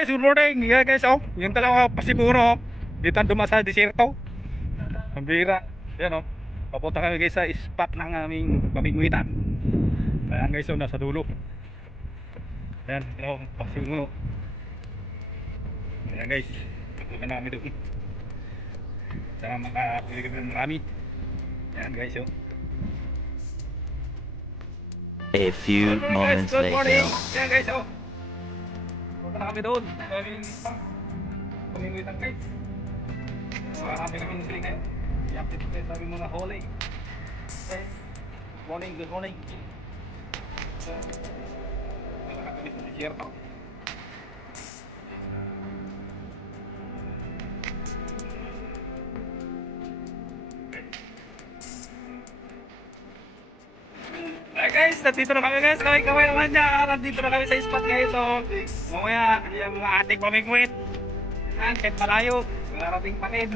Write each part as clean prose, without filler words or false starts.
guys, good morning. Yeah guys, oh, yung dalawa pasimuro, dito duma sa desierto. Ang bira. Yan oh. Papunta kami guys sa spot ng aming pamingwitan. Ayan guys, oh, nasa dulo. Ayan, oh, pasimuro. Ayan guys, papunta na kami doon. Sana makapili ng kami. Ayan guys, oh. A few moments Good morning. later. Ayan guys, oh. Punta na kami doon. Pamingwitan guys. Marami kami nasiling ngayon. I-update ko sabi mga huli. Okay. Good morning. Malaka kami sa desierto. Hey guys, nandito na kami guys. Kaway naman niya. Nandito na kami sa spot guys. So, mamaya, yung mga ating pamingwit. Kahit malayo, narating pa rin.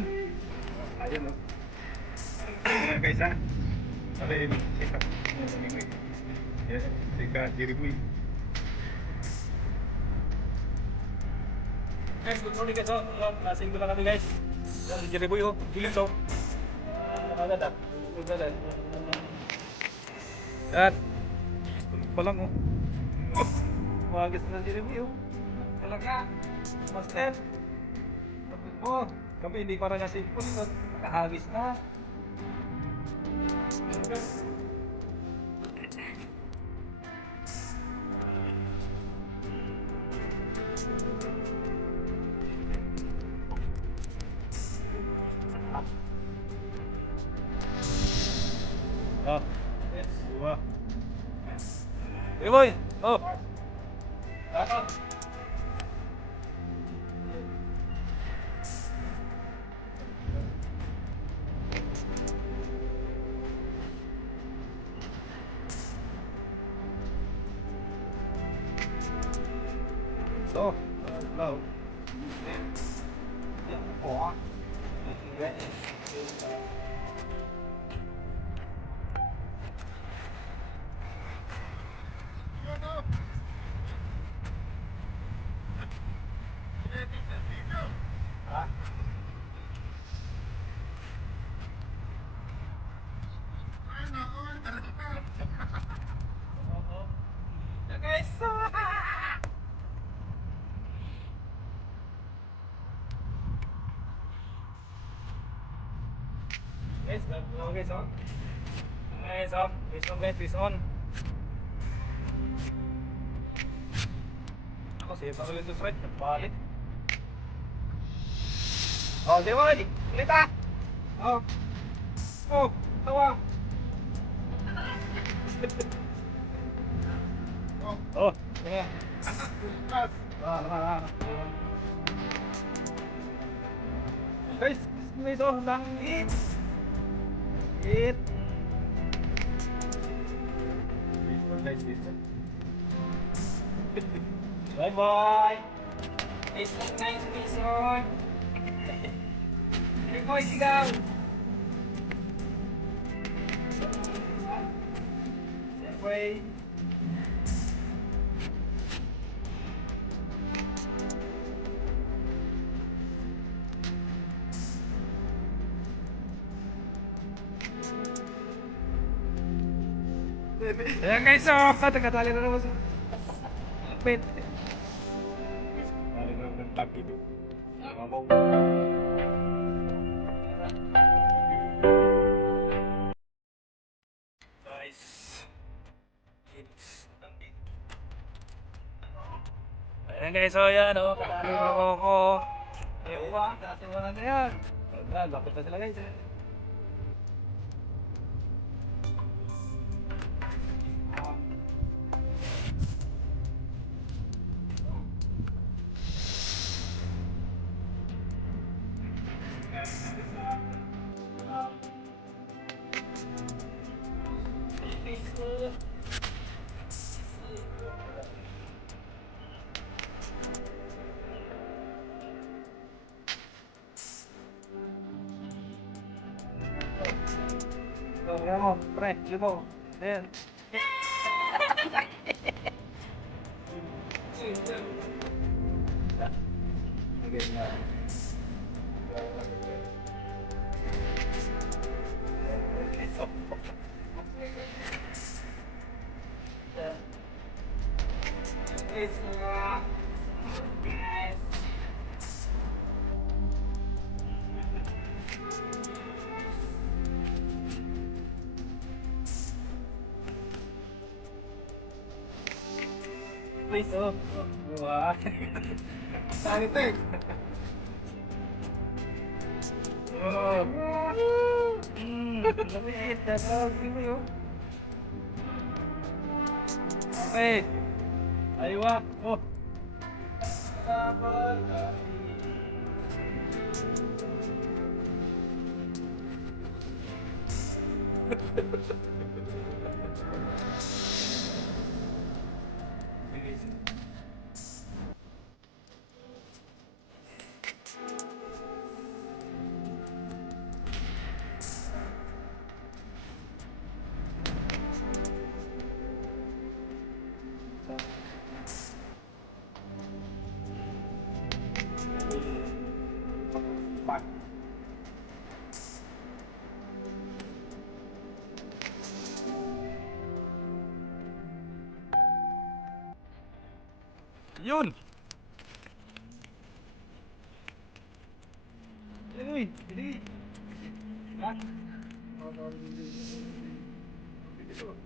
Ayun o. Ayan guys ha. Sabi, sika. Yes, sika, Jiriboy. Guys, good morning guys. Lasing ko na kami guys. Yan, Jiriboy o. Bilis o. Nakagat. Yan. Tulog pa lang o. Magas na Jiriboy o. Talaga. Master. Oh, kami hindi para nasa ipon. Nakahagis na. Oh, yes, dua. Hey boy, oh. Ano? So, no. Oh. Guys, guys, on. Guys, on. Fish on. Ako, siya pa ulit sa straight. Nagpalit. Oh, di ba? Ulit ah! Oh. Oh, tawa. Oh, yeah. Guys, ito lang hit. Hit. Bye bye. It's a nice episode. Hey boy, sigaw. Siyempre. Ayan guys, oh, tagatali na naman sa pit. Tali na ng tag ito. Guys, ayan guys, oh yan, oh, katali na ako. Ewa, tatiwanan na yan. Lapit na sila guys. Ayan mo, pre, yun mo. Ayan. Please, oh. Wah. Sakit eh. Oh. Lamig. Datog. Tingnan yun. Okay. Aywa. Oh. Bak. Yun. Uy, dili. Bak.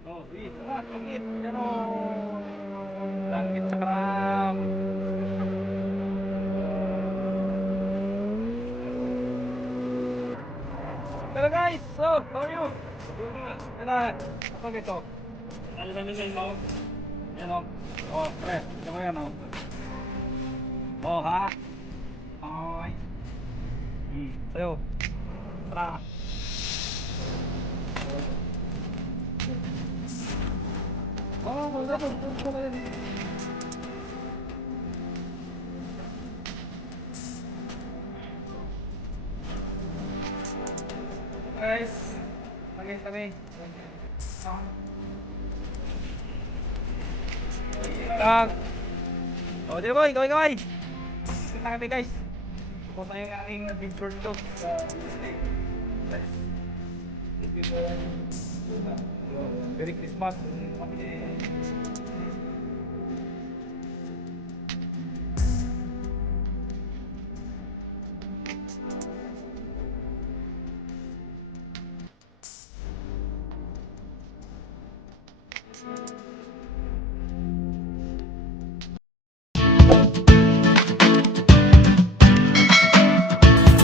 Oh, wait, langit. Ano? Langit sa karam. Hello guys, so how are you? Ano? Apa gitu? Ano ba minsan mo? Yan o. Oh, pre. Ito mo yan o. Oh, ha? Okay. Sa'yo. Tara. Oh, wala po. Guys, mag-guys kami. Tag. Oh, di ba, kaway. Kita kami guys. Pupunta yung aking picture to sa mistake. Merry Christmas.